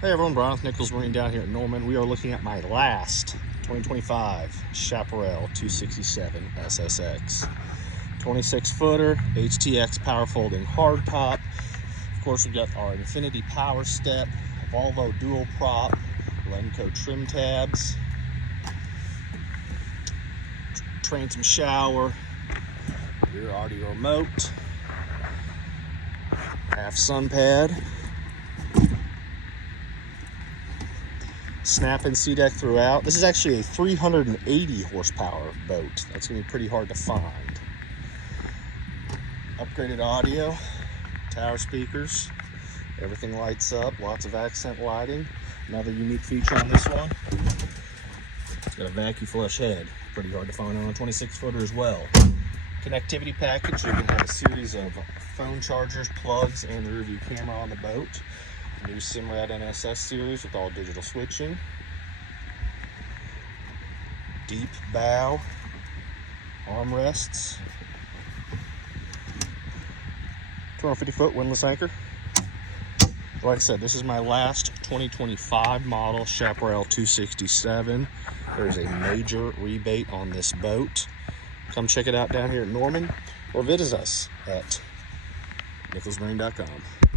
Hey everyone, Brian with Nichols Marine down here at Norman. We are looking at my last 2025 Chaparral 267 SSX. 26 footer, HTX power folding hardtop. Of course, we've got our Infinity power step, Volvo dual prop, Lenco trim tabs, transom shower, rear audio remote, half sun pad, snap-in sea deck throughout. This is actually a 380 horsepower boat. That's gonna be pretty hard to find. Upgraded audio, tower speakers, everything lights up, lots of accent lighting. Another unique feature on this one, it's got a vacuum flush head. Pretty hard to find on a 26 footer as well. Connectivity package, you can have a series of phone chargers, plugs, and the rear view camera on the boat. New SIMRAD NSS series with all digital switching. Deep bow armrests. 250-foot windlass anchor. Like I said, this is my last 2025 model Chaparral 267. There's a major rebate on this boat. Come check it out down here at Norman or visit us at nicholsmarine.com.